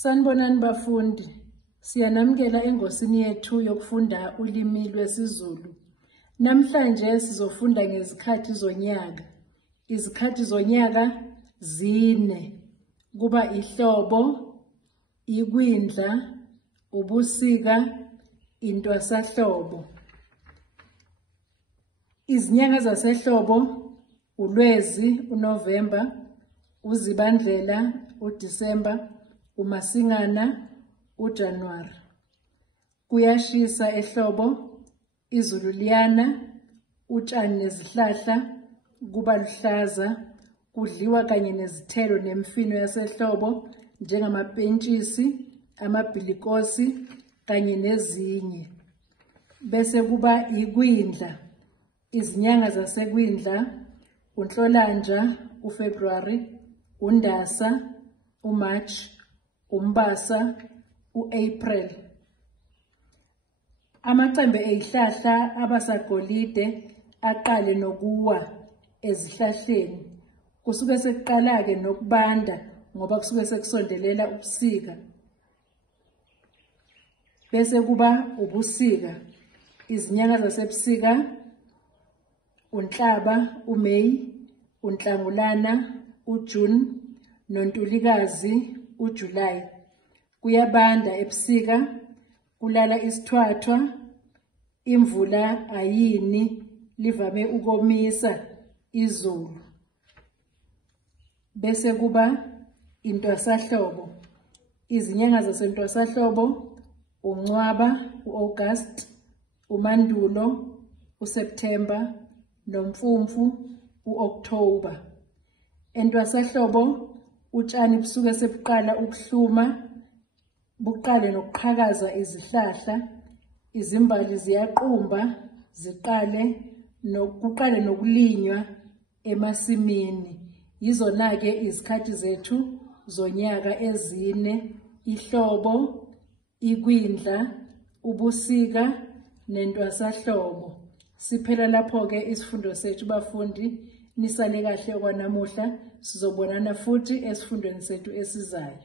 Sanibonani bafundi, siyanamukela engosini yethu yokufunda ulimi lwesiZulu. Namhlanje sizofunda ngezikhathi zonyaka. Izikhathi zonyaka zine. Kuba ihlobo, ikwindla, ubusika, intwasahlobo. Izinyanga zasehlobo uLwezi, uNovember, uZibandlela, uDisemba, uMasingana, uJanuwari. Kuyashisa ehlobo, izulu liyana, utshani nezihlahla kuba luhlaza, kudliwa kanye nezithelo nemifino yasehlobo njengamapentshisi, amabhilikosi kanye nezinye. Bese kuba ikwindla. Izinyanga zasekwindla uNhlolanja, uFebruary, uNdasa, uMarch, uMbasa, uApril. Amacembe ezihlahla abasagolide aqale nokuwa ezihlahleni. Kusuke sekuqala-ke nokubanda ngoba kusuke sekusondelela ubusika. Bese kuba ubusika. Izinyanga zasebusika uNhlaba, uMeyi, uNhlangulana, uJune, noNtulikazi, uJulayi. Kuyabanda ebusika, kulala isithwathwa, imvula ayini, livame ukomisa izulu. Bese kuba intwasahlobo. Izinyanga zasentwasahlobo uNcwaba, uAugust, uMandulo, uSeptember, noMfumfu, uOctober. Entwasahlobo utshani busuke sebuqala ukuhluma, buqale nokuqhakaza izihlahla, izimbali ziyaqumba, kuqale nokulinywa emasimini. Yizona-ke izikhathi zethu zonyaka ezine: ihlobo, ikwindla, ubusika, nentwasahlobo. Siphela lapho-ke isifundo sethu bafundi. Nisale kahle okwanamuhla. Sizobonana futhi esifundweni sethu esizayo.